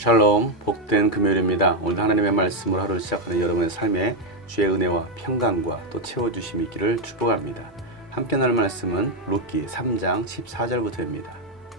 샬롬, 복된 금요일입니다. 오늘 하나님의 말씀으로 하루를 시작하는 여러분의 삶에 주의 은혜와 평강과 또 채워주심이 있기를 축복합니다. 함께 나눌 말씀은 룻기 3장 14절부터입니다.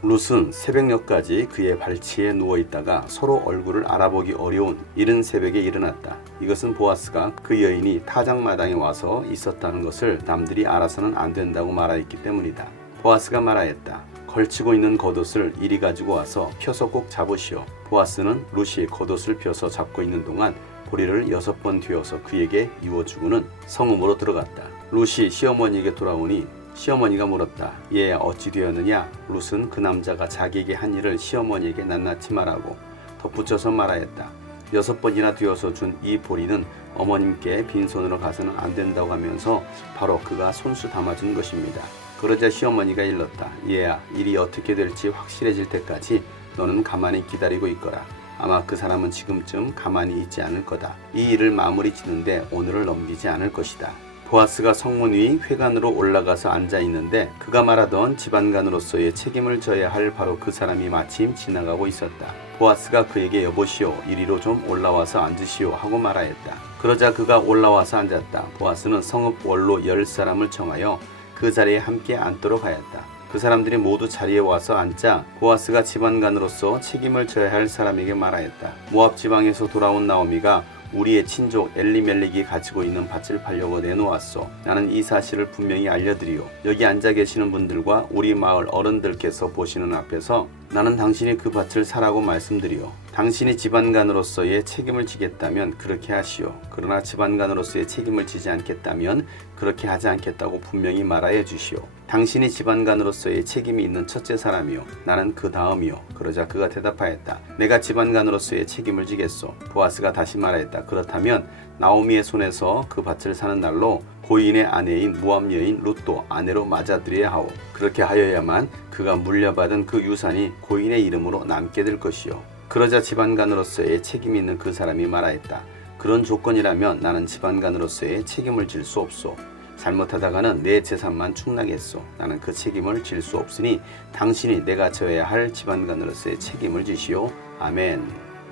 룻은 새벽녘까지 그의 발치에 누워있다가 서로 얼굴을 알아보기 어려운 이른 새벽에 일어났다. 이것은 보아스가 그 여인이 타작마당에 와서 있었다는 것을 남들이 알아서는 안 된다고 말하였기 때문이다. 보아스가 말하였다. 걸치고 있는 겉옷을 이리 가지고 와서 펴서 꼭 잡으시오. 보아스는 룻이 겉옷을 펴서 잡고 있는 동안 보리를 6번 뒤어서 그에게 이워주고는 성읍으로 들어갔다. 룻이 시어머니에게 돌아오니 시어머니가 물었다. 얘야 어찌 되었느냐? 룻은 그 남자가 자기에게 한 일을 시어머니에게 낱낱이 말하고 덧붙여서 말하였다. 6번이나 뒤어서 준 이 보리는 어머님께 빈손으로 가서는 안 된다고 하면서 바로 그가 손수 담아준 것입니다. 그러자 시어머니가 일렀다. 얘야, 일이 어떻게 될지 확실해질 때까지 너는 가만히 기다리고 있거라. 아마 그 사람은 지금쯤 가만히 있지 않을 거다. 이 일을 마무리 짓는데 오늘을 넘기지 않을 것이다. 보아스가 성문 위 회관으로 올라가서 앉아 있는데 그가 말하던 집안간으로서의 책임을 져야 할 바로 그 사람이 마침 지나가고 있었다. 보아스가 그에게 여보시오, 이리로 좀 올라와서 앉으시오 하고 말하였다. 그러자 그가 올라와서 앉았다. 보아스는 성읍 원로 10사람을 청하여 그 자리에 함께 앉도록 하였다. 그 사람들이 모두 자리에 와서 앉자 보아스가 집안간으로서 책임을 져야 할 사람에게 말하였다. 모압 지방에서 돌아온 나오미가 우리의 친족 엘리멜렉이 가지고 있는 밭을 팔려고 내놓았소. 나는 이 사실을 분명히 알려드리오. 여기 앉아 계시는 분들과 우리 마을 어른들께서 보시는 앞에서 나는 당신이 그 밭을 사라고 말씀드리오. 당신이 집안간으로서의 책임을 지겠다면 그렇게 하시오. 그러나 집안간으로서의 책임을 지지 않겠다면 그렇게 하지 않겠다고 분명히 말하여 주시오. 당신이 집안간으로서의 책임이 있는 첫째 사람이요, 나는 그 다음이요. 그러자 그가 대답하였다. 내가 집안간으로서의 책임을 지겠소. 보아스가 다시 말하였다. 그렇다면 나오미의 손에서 그 밭을 사는 날로 고인의 아내인 모압 여인 룻도 아내로 맞아들여야 하오. 그렇게 하여야만 그가 물려받은 그 유산이 고인의 이름으로 남게 될 것이요. 그러자 집안간으로서의 책임이 있는 그 사람이 말하였다. 그런 조건이라면 나는 집안간으로서의 책임을 질 수 없소. 잘못하다가는 내 재산만 축나겠소. 나는 그 책임을 질 수 없으니 당신이 내가 져야 할 집안간으로서의 책임을 지시오. 아멘.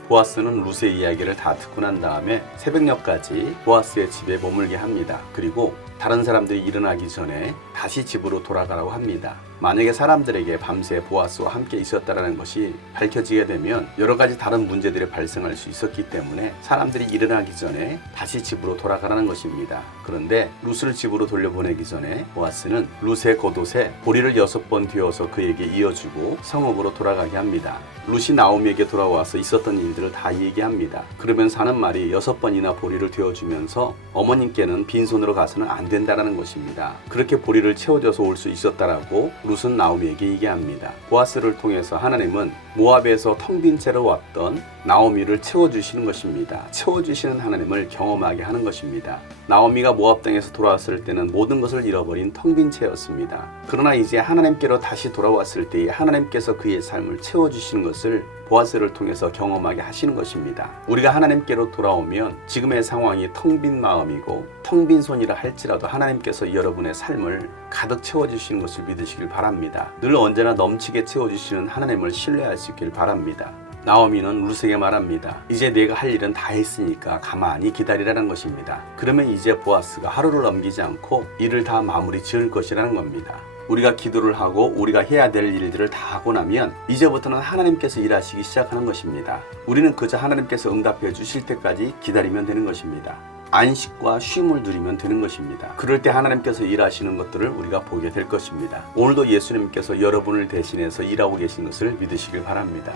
보아스는 룻의 이야기를 다 듣고 난 다음에 새벽녘까지 보아스의 집에 머물게 합니다. 그리고 다른 사람들이 일어나기 전에 다시 집으로 돌아가라고 합니다. 만약에 사람들에게 밤새 보아스와 함께 있었다는 것이 밝혀지게 되면 여러 가지 다른 문제들이 발생할 수 있었기 때문에 사람들이 일어나기 전에 다시 집으로 돌아가라는 것입니다. 그런데 룻을 집으로 돌려보내기 전에 보아스는 룻의 겉옷에 보리를 6번 뒤어서 그에게 이어주고 성읍으로 돌아가게 합니다. 룻이 나오미에게 돌아와서 있었던 일들을 다 얘기합니다. 그러면서 하는 말이 6번이나 보리를 되어주면서 어머님께는 빈손으로 가서는 안 된다라는 것입니다. 그렇게 보리를 채워줘서 올 수 있었다라고 룻은 나오미에게 얘기합니다. 보아스를 통해서 하나님은 모압에서 텅 빈 채로 왔던 나오미를 채워주시는 것입니다. 채워주시는 하나님을 경험하게 하는 것입니다. 나오미가 모압 땅에서 돌아왔을 때는 모든 것을 잃어버린 텅 빈 채였습니다. 그러나 이제 하나님께로 다시 돌아왔을 때에 하나님께서 그의 삶을 채워주시는 것을 보아스를 통해서 경험하게 하시는 것입니다. 우리가 하나님께로 돌아오면 지금의 상황이 텅 빈 마음이고 텅 빈 손이라 할지라도 하나님께서 여러분의 삶을 가득 채워주시는 것을 믿으시길 바랍니다. 늘 언제나 넘치게 채워주시는 하나님을 신뢰할 수 있길 바랍니다. 나오미는 룻에게 말합니다. 이제 내가 할 일은 다 했으니까 가만히 기다리라는 것입니다. 그러면 이제 보아스가 하루를 넘기지 않고 일을 다 마무리 지을 것이라는 겁니다. 우리가 기도를 하고 우리가 해야 될 일들을 다 하고 나면 이제부터는 하나님께서 일하시기 시작하는 것입니다. 우리는 그저 하나님께서 응답해 주실 때까지 기다리면 되는 것입니다. 안식과 쉼을 누리면 되는 것입니다. 그럴 때 하나님께서 일하시는 것들을 우리가 보게 될 것입니다. 오늘도 예수님께서 여러분을 대신해서 일하고 계신 것을 믿으시길 바랍니다.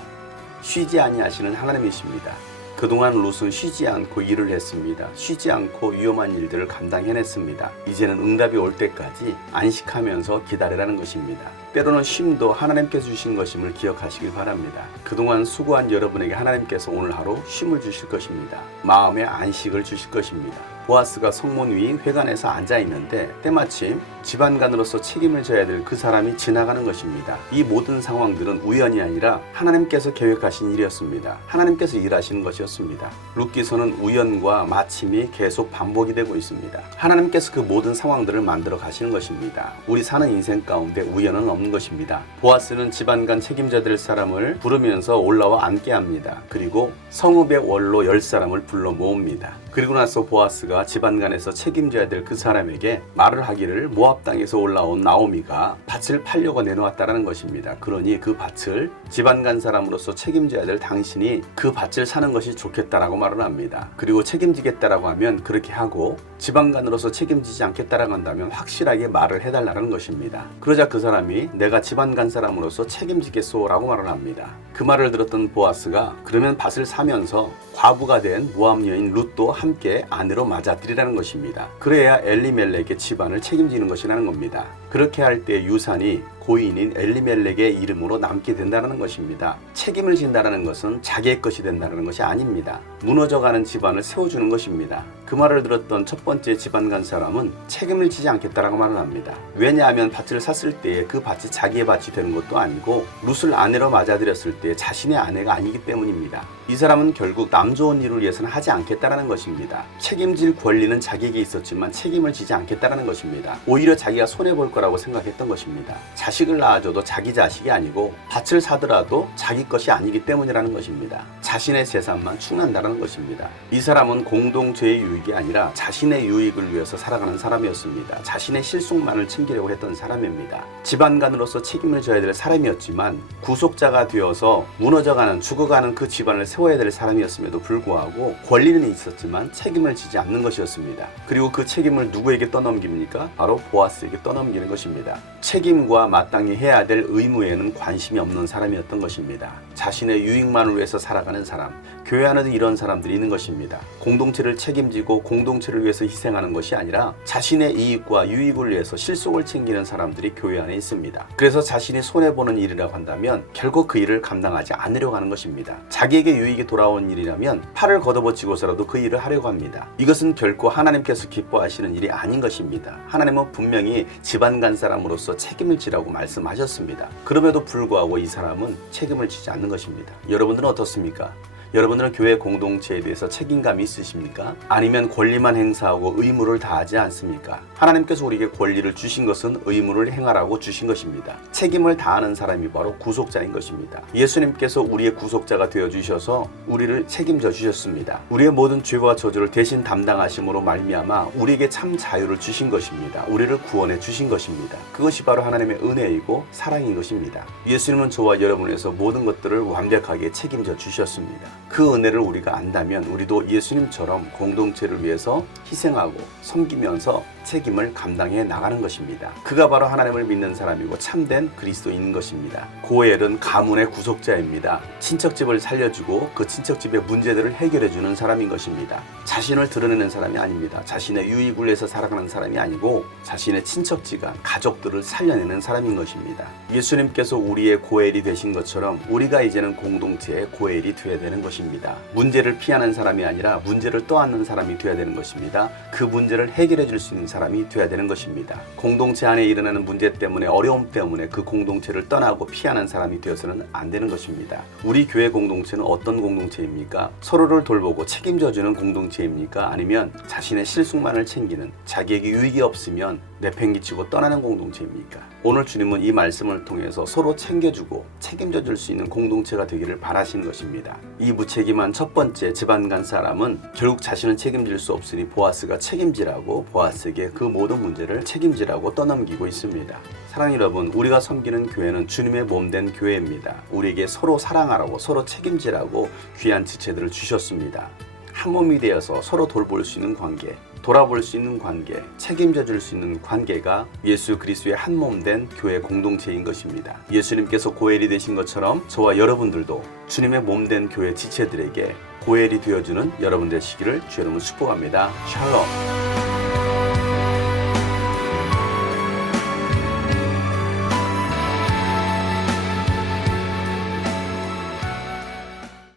쉬지 아니하시는 하나님이십니다. 그동안 룻은 쉬지 않고 일을 했습니다. 쉬지 않고 위험한 일들을 감당해냈습니다. 이제는 응답이 올 때까지 안식하면서 기다리라는 것입니다. 때로는 쉼도 하나님께서 주신 것임을 기억하시길 바랍니다. 그동안 수고한 여러분에게 하나님께서 오늘 하루 쉼을 주실 것입니다. 마음의 안식을 주실 것입니다. 보아스가 성문 위 회관에서 앉아 있는데 때마침 집안간으로서 책임을 져야 될 그 사람이 지나가는 것입니다. 이 모든 상황들은 우연이 아니라 하나님께서 계획하신 일이었습니다. 하나님께서 일하시는 것이었습니다. 룻기서는 우연과 마침이 계속 반복이 되고 있습니다. 하나님께서 그 모든 상황들을 만들어 가시는 것입니다. 우리 사는 인생 가운데 우연은 없는 없는 것입니다. 보아스는 집안 간 책임져야 될 사람을 부르면서 올라와 앉게 합니다. 그리고 성읍의 원로 10사람을 불러 모읍니다. 그리고 나서 보아스가 집안 간에서 책임져야 될 그 사람에게 말을 하기를 모압 땅에서 올라온 나오미가 밭을 팔려고 내놓았다라는 것입니다. 그러니 그 밭을 집안 간 사람으로서 책임져야 될 당신이 그 밭을 사는 것이 좋겠다라고 말을 합니다. 그리고 책임지겠다라고 하면 그렇게 하고 집안 간으로서 책임지지 않겠다라고 한다면 확실하게 말을 해달라는 것입니다. 그러자 그 사람이 내가 집안 간 사람으로서 책임지겠소라고 말을 합니다. 그 말을 들었던 보아스가 그러면 밭을 사면서 과부가 된 모압 여인 룻도 함께 아내로 맞아들이라는 것입니다. 그래야 엘리멜렉의 집안을 책임지는 것이라는 겁니다. 그렇게 할 때 유산이 고인인 엘리멜렉의 이름으로 남게 된다는 것입니다. 책임을 진다는 것은 자기의 것이 된다는 것이 아닙니다. 무너져가는 집안을 세워주는 것입니다. 그 말을 들었던 첫 번째 집안 간 사람은 책임을 지지 않겠다라고 말을 합니다. 왜냐하면 밭을 샀을 때 그 밭이 자기의 밭이 되는 것도 아니고 룻을 아내로 맞아들였을 때 자신의 아내가 아니기 때문입니다. 이 사람은 결국 남 좋은 일을 위해서는 하지 않겠다라는 것입니다. 책임질 권리는 자기에게 있었지만 책임을 지지 않겠다라는 것입니다. 오히려 자기가 손해볼 거라고 생각했던 것입니다. 자식을 낳아줘도 자기 자식이 아니고 밭을 사더라도 자기 것이 아니기 때문이라는 것입니다. 자신의 재산만 충난다는 것입니다. 이 사람은 공동체의 유익이 아니라 자신의 유익을 위해서 살아가는 사람이었습니다. 자신의 실속만을 챙기려고 했던 사람입니다. 집안간으로서 책임을 져야 될 사람이었지만 구속자가 되어서 무너져가는 죽어가는 그 집안을 세워야 될 사람이었음에도 불구하고 권리는 있었지만 책임을 지지 않는 것이었습니다. 그리고 그 책임을 누구에게 떠넘깁니까? 바로 보아스에게 떠넘기는 것입니다. 책임과 마땅히 해야 될 의무에는 관심이 없는 사람이었던 것입니다. 자신의 유익만을 위해서 살아가는 사람, 교회 안에도 이런 사람들이 있는 것입니다. 공동체를 책임지고 공동체를 위해서 희생하는 것이 아니라 자신의 이익과 유익을 위해서 실속을 챙기는 사람들이 교회 안에 있습니다. 그래서 자신이 손해보는 일이라고 한다면 결국 그 일을 감당하지 않으려고 하는 것입니다. 자기에게 유익이 돌아온 일이라면 팔을 걷어붙이고서라도 그 일을 하려고 합니다. 이것은 결코 하나님께서 기뻐하시는 일이 아닌 것입니다. 하나님은 분명히 집안 간 사람으로서 책임을 지라고 말씀하셨습니다. 그럼에도 불구하고 이 사람은 책임을 지지 않는 것입니다. 여러분들은 어떻습니까? 여러분들은 교회 공동체에 대해서 책임감이 있으십니까? 아니면 권리만 행사하고 의무를 다하지 않습니까? 하나님께서 우리에게 권리를 주신 것은 의무를 행하라고 주신 것입니다. 책임을 다하는 사람이 바로 구속자인 것입니다. 예수님께서 우리의 구속자가 되어주셔서 우리를 책임져 주셨습니다. 우리의 모든 죄와 저주를 대신 담당하심으로 말미암아 우리에게 참 자유를 주신 것입니다. 우리를 구원해 주신 것입니다. 그것이 바로 하나님의 은혜이고 사랑인 것입니다. 예수님은 저와 여러분에서 모든 것들을 완벽하게 책임져 주셨습니다. 그 은혜를 우리가 안다면 우리도 예수님처럼 공동체를 위해서 희생하고 섬기면서 책임을 감당해 나가는 것입니다. 그가 바로 하나님을 믿는 사람이고 참된 그리스도인인 것입니다. 고엘은 가문의 구속자입니다. 친척집을 살려주고 그 친척집의 문제들을 해결해주는 사람인 것입니다. 자신을 드러내는 사람이 아닙니다. 자신의 유익을 위해서 살아가는 사람이 아니고 자신의 친척지간, 가족들을 살려내는 사람인 것입니다. 예수님께서 우리의 고엘이 되신 것처럼 우리가 이제는 공동체의 고엘이 되어야 되는 것입니다. 문제를 피하는 사람이 아니라 문제를 떠안는 사람이 되어야 되는 것입니다. 그 문제를 해결해 줄 수 있는 사람이 되어야 되는 것입니다. 공동체 안에 일어나는 문제 때문에 어려움 때문에 그 공동체를 떠나고 피하는 사람이 되어서는 안 되는 것입니다. 우리 교회 공동체는 어떤 공동체입니까? 서로를 돌보고 책임져주는 공동체입니까? 아니면 자신의 실속만을 챙기는, 자기에게 유익이 없으면 내팽개치고 떠나는 공동체입니까? 오늘 주님은 이 말씀을 통해서 서로 챙겨주고 책임져 줄 수 있는 공동체가 되기를 바라시는 것입니다. 이 무책임한 첫 번째 집안 간 사람은 결국 자신은 책임질 수 없으니 보아스가 책임지라고, 보아스에게 그 모든 문제를 책임지라고 떠넘기고 있습니다. 사랑하는 여러분, 우리가 섬기는 교회는 주님의 몸된 교회입니다. 우리에게 서로 사랑하라고, 서로 책임지라고 귀한 지체들을 주셨습니다. 한 몸이 되어서 서로 돌볼 수 있는 관계, 돌아볼 수 있는 관계, 책임져 줄 수 있는 관계가 예수 그리스도의 한 몸 된 교회 공동체인 것입니다. 예수님께서 고엘이 되신 것처럼 저와 여러분들도 주님의 몸 된 교회 지체들에게 고엘이 되어주는 여러분 되시기를 주의 이름으로 축복합니다. 샬롬.